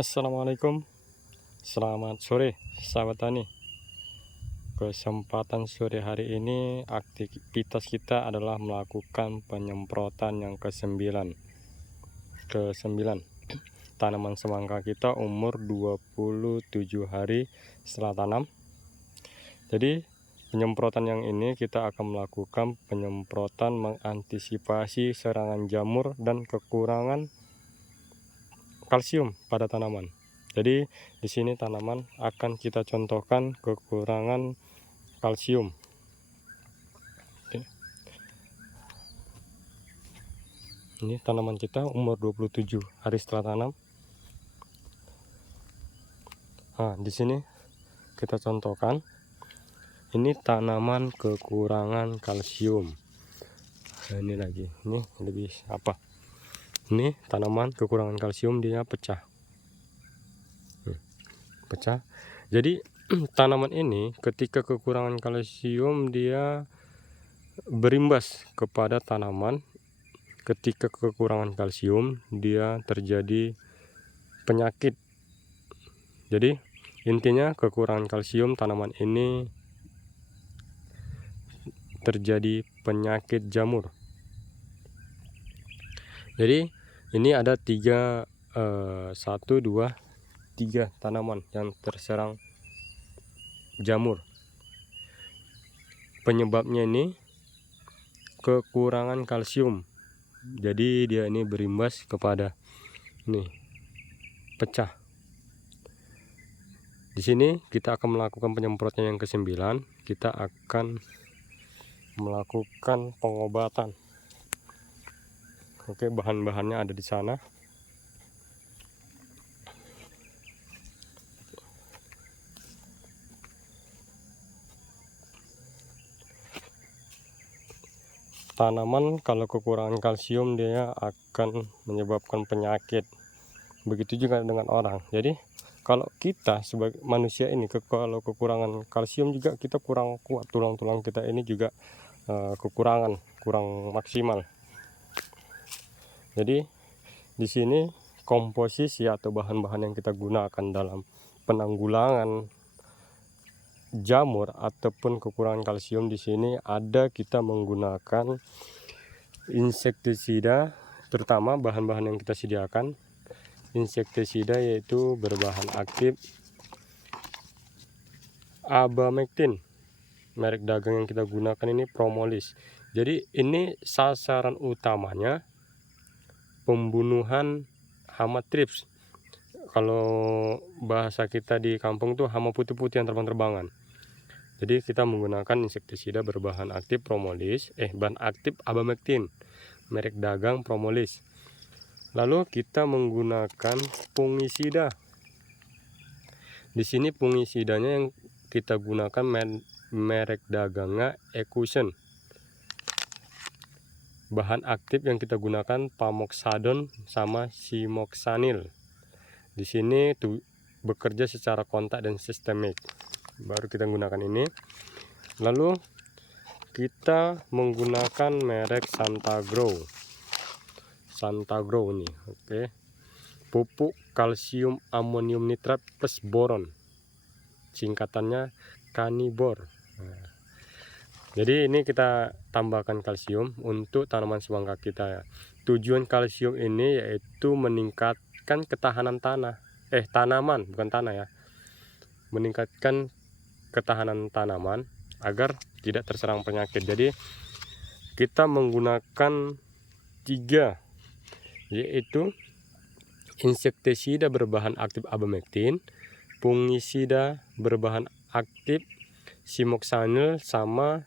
Assalamualaikum, selamat sore sahabat tani. Kesempatan sore hari ini aktivitas kita adalah melakukan penyemprotan yang ke-9. Tanaman semangka kita umur 27 hari setelah tanam. Jadi penyemprotan yang ini kita akan melakukan penyemprotan mengantisipasi serangan jamur dan kekurangan kalsium pada tanaman. Jadi di sini tanaman akan kita contohkan kekurangan kalsium. Oke. Ini tanaman kita umur 27 hari setelah tanam. Nah, di sini kita contohkan ini tanaman kekurangan kalsium. Nah, ini lagi, ini lebih apa? Ini tanaman kekurangan kalsium, dia pecah. Pecah. Jadi tanaman ini ketika kekurangan kalsium dia berimbas kepada tanaman. Ketika kekurangan kalsium dia terjadi penyakit. Jadi intinya kekurangan kalsium tanaman ini terjadi penyakit jamur. Jadi ini ada 3 tanaman yang terserang jamur. Penyebabnya ini kekurangan kalsium. Jadi dia ini berimbas kepada ini pecah. Di sini kita akan melakukan penyemprotan yang ke-9. Kita akan melakukan pengobatan. Oke, bahan-bahannya ada di sana. Tanaman kalau kekurangan kalsium dia akan menyebabkan penyakit. Begitu juga dengan orang. Jadi kalau kita sebagai manusia ini kalau kekurangan kalsium juga kita kurang kuat, tulang-tulang kita ini juga kurang maksimal. Jadi di sini komposisi atau bahan-bahan yang kita gunakan dalam penanggulangan jamur ataupun kekurangan kalsium di sini ada kita menggunakan insektisida, terutama bahan-bahan yang kita sediakan insektisida yaitu berbahan aktif abamectin. Merek dagang yang kita gunakan ini Propolis. Jadi ini sasaran utamanya pembunuhan hama trips. Kalau bahasa kita di kampung tuh hama putih-putih yang terbang-terbangan. Jadi kita menggunakan insektisida berbahan aktif Propolis, bahan aktif abamectin, merek dagang Propolis. Lalu kita menggunakan fungisida. Di sini fungisidanya yang kita gunakan merek dagangnya Ecousin. Bahan aktif yang kita gunakan Pamoxadon sama Simoxanil. Di sini tuh bekerja secara kontak dan sistemik. Baru kita gunakan ini. Lalu kita menggunakan merek Santagro ini, oke. Pupuk kalsium amonium nitrat plus boron. Singkatannya Kanibor. Nah, jadi ini kita tambahkan kalsium untuk tanaman semangka kita ya. Tujuan kalsium ini yaitu meningkatkan ketahanan tanaman, bukan tanah ya. Meningkatkan ketahanan tanaman agar tidak terserang penyakit. Jadi kita menggunakan 3, yaitu insektisida berbahan aktif abamectin, fungisida berbahan aktif Simoxanil sama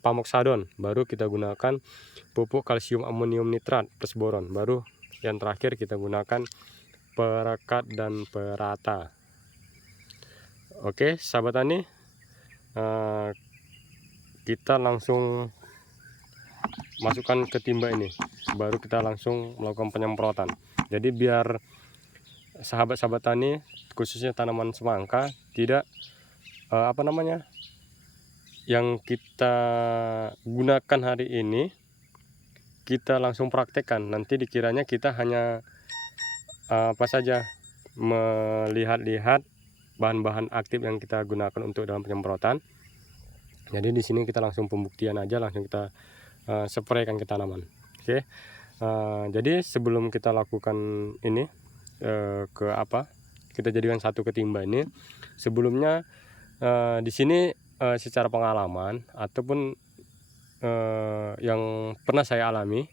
Pamoxadon. Baru kita gunakan pupuk kalsium amonium nitrat plus boron. Baru yang terakhir kita gunakan perekat dan perata. Oke sahabat tani, kita langsung masukkan ke timba ini, baru kita langsung melakukan penyemprotan. Jadi biar sahabat-sahabat tani khususnya tanaman semangka tidak yang kita gunakan hari ini kita langsung praktekkan, nanti dikiranya kita hanya apa saja, melihat-lihat bahan-bahan aktif yang kita gunakan untuk dalam penyemprotan. Jadi di sini kita langsung pembuktian aja, langsung kita spraykan ke tanaman. Oke. Jadi sebelum kita lakukan ini kita jadikan satu ketimba ini, sebelumnya di sini secara pengalaman ataupun yang pernah saya alami,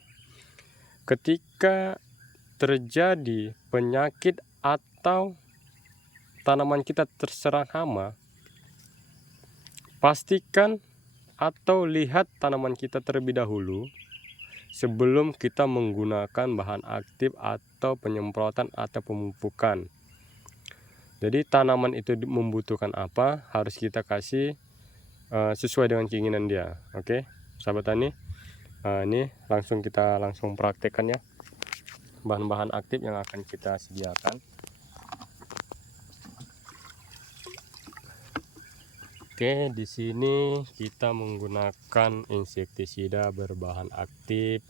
ketika terjadi penyakit atau tanaman kita terserang hama, pastikan atau lihat tanaman kita terlebih dahulu sebelum kita menggunakan bahan aktif atau penyemprotan atau pemupukan. Jadi tanaman itu membutuhkan apa, harus kita kasih sesuai dengan keinginan dia. Oke, sahabat tani, ini kita langsung praktekkan ya bahan-bahan aktif yang akan kita sediakan. Oke, di sini kita menggunakan insektisida berbahan aktif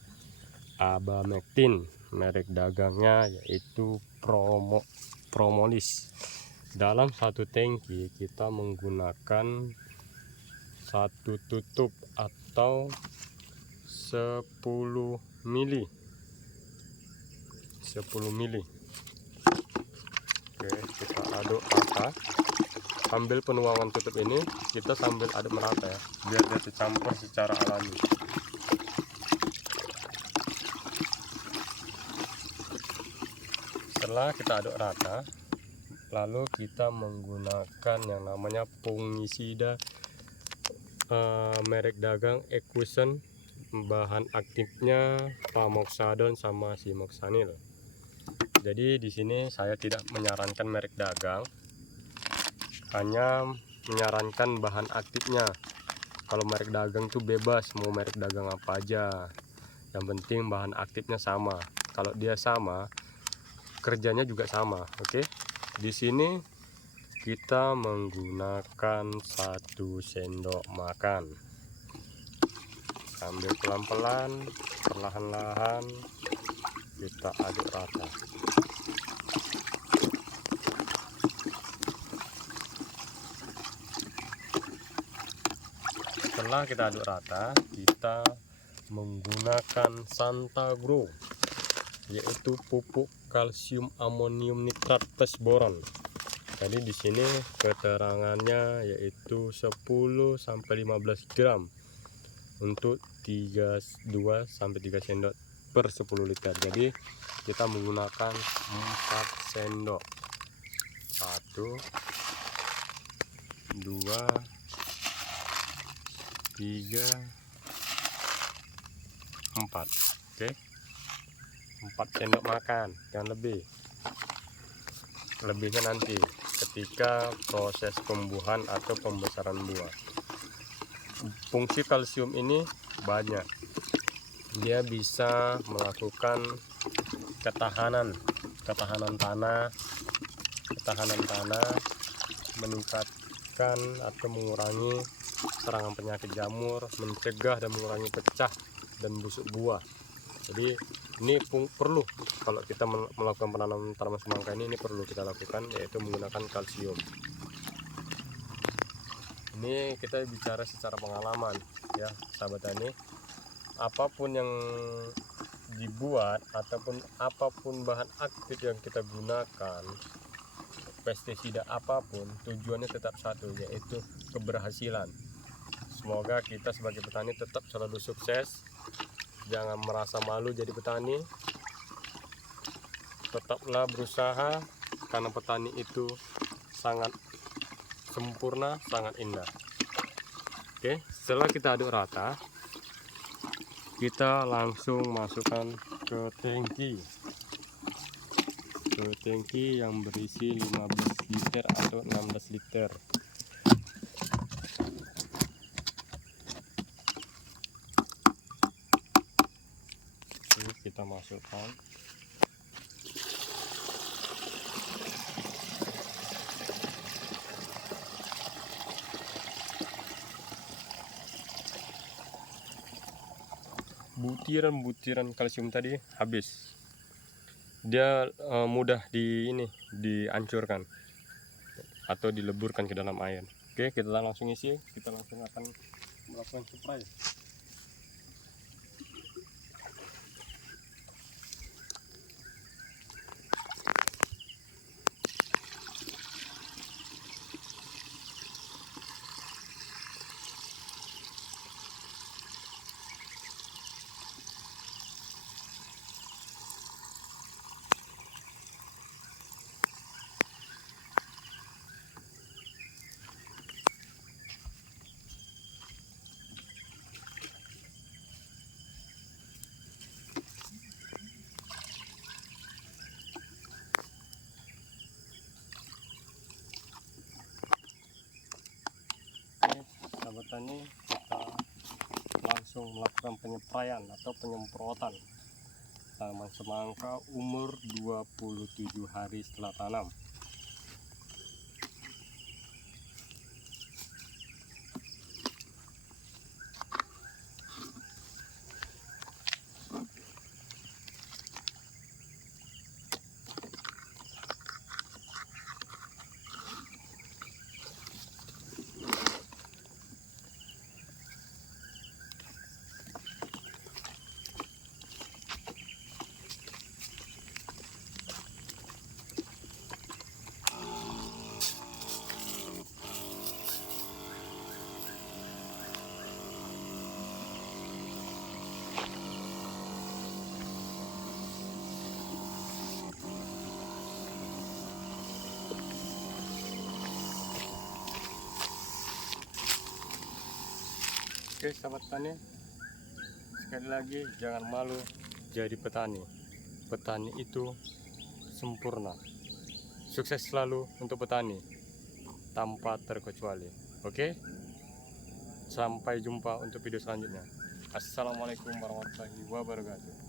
Abamectin, merek dagangnya yaitu Promolis. Dalam satu tangki kita menggunakan satu tutup atau 10 mili. Oke, kita aduk rata. Sambil penuangan tutup ini kita sambil aduk merata ya, biar dia tercampur secara alami. Setelah kita aduk rata, lalu kita menggunakan yang namanya fungisida merek dagang Equation, bahan aktifnya Pamoxadon sama Simoxanil. Jadi di sini saya tidak menyarankan merek dagang, hanya menyarankan bahan aktifnya. Kalau merek dagang tuh bebas, mau merek dagang apa aja, yang penting bahan aktifnya sama. Kalau dia sama, kerjanya juga sama. Oke, di sini kita menggunakan 1 sendok makan. Sambil pelan-pelan, perlahan-lahan kita aduk rata. Setelah kita aduk rata, kita menggunakan Santagrow, yaitu pupuk kalsium amonium nitrat plus boron. Jadi di sini keterangannya yaitu 10 sampai 15 gram untuk 2 sampai 3 sendok per 10 liter. Jadi kita menggunakan 4 sendok. 1 2 3 4. Oke, 4 sendok makan, jangan lebih. Lebihnya nanti ketika proses pembuahan atau pembesaran buah. Fungsi kalsium ini banyak, dia bisa melakukan ketahanan tanah, meningkatkan atau mengurangi serangan penyakit jamur, mencegah dan mengurangi pecah dan busuk buah. Jadi ini perlu, kalau kita melakukan penanaman tanaman semangka ini perlu kita lakukan, yaitu menggunakan kalsium. Ini kita bicara secara pengalaman ya sahabat tani. Apapun yang dibuat ataupun apapun bahan aktif yang kita gunakan, pestisida apapun, tujuannya tetap satu, yaitu keberhasilan. Semoga kita sebagai petani tetap selalu sukses. Jangan merasa malu jadi petani. Tetaplah berusaha, karena petani itu sangat sempurna, sangat indah. Oke, setelah kita aduk rata, kita langsung masukkan ke tangki yang berisi 15 liter atau 16 liter. Kita masukkan. Butiran-butiran kalsium tadi habis. dia mudah dihancurkan atau dileburkan ke dalam air. Oke, kita langsung isi, kita langsung akan melakukan spray. Sahabat tani, kita langsung melakukan penyepraian atau penyemprotan tanaman semangka umur 27 hari setelah tanam. Oke sahabat tani, sekali lagi jangan malu jadi petani. Petani itu sempurna. Sukses selalu untuk petani tanpa terkecuali. Oke, sampai jumpa untuk video selanjutnya. Assalamualaikum warahmatullahi wabarakatuh.